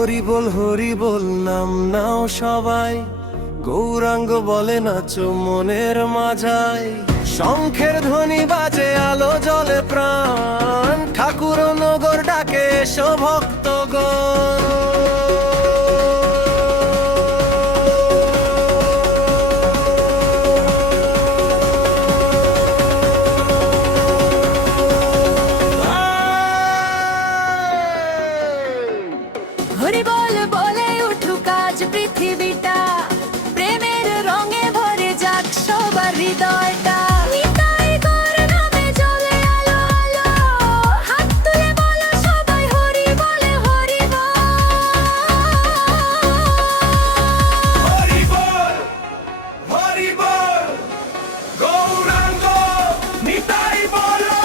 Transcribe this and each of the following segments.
হরি বল নাম নাও সবাই, গৌরাঙ্গ বলে নাচো মনের মাঝায়। শঙ্খের ধ্বনি বাজে আলো জলে প্রাণ, ঠাকুর নগর ডাকে এসো ভক্তগণ। হরি বল বলে উঠুক আজ পৃথিবীটা, প্রেমের রঙে ভরে যাক সবার হৃদয়টা। নিতাই গৌর নামে জ্বলে আলো আলো, হাত তুলে বলো সবাই হরি বলে হরি বল। হরি বল গৌরাঙ্গ নিতাই বলো।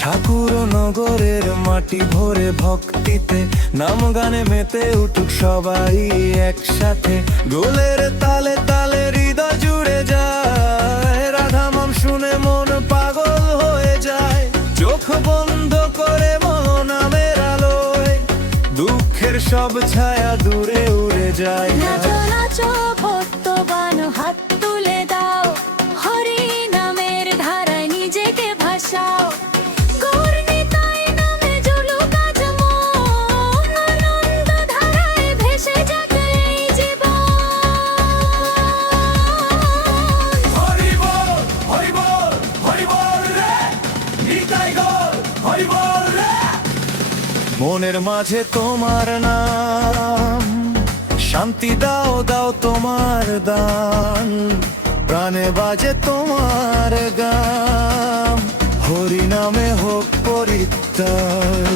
ঠাকুর নগরের মাটি ভরে ভক্তিতে, নাম গানে মেতে উঠুক সবাই একসাথে। গোলের তালে তালে হৃদয় জুড়ে যায়, রাধা মাম শুনে মন পাগল হয়ে যায়। চোখ বন্ধ করে মন নামের আলোয়, দুঃখের সব ছায়া দূরে উড়ে যায়। নাচো নাচো ভক্তবান হাত তুলে দাও, হরি নামের ধারায় নিজেকে ভাসাও। গৌর নিতাই নামে জ্বলুক আজ মন, আনন্দ ধারায় ভেসে যাক এই জীবন। হরি বল রে নিতাই গৌর, হরি বল রে। মনের মাঝে তোমার নাম, শান্তি দাও দাও তোমার দান, প্রাণে বাজে তোমার গান, হরি নামে হোক পরিত্রাণ।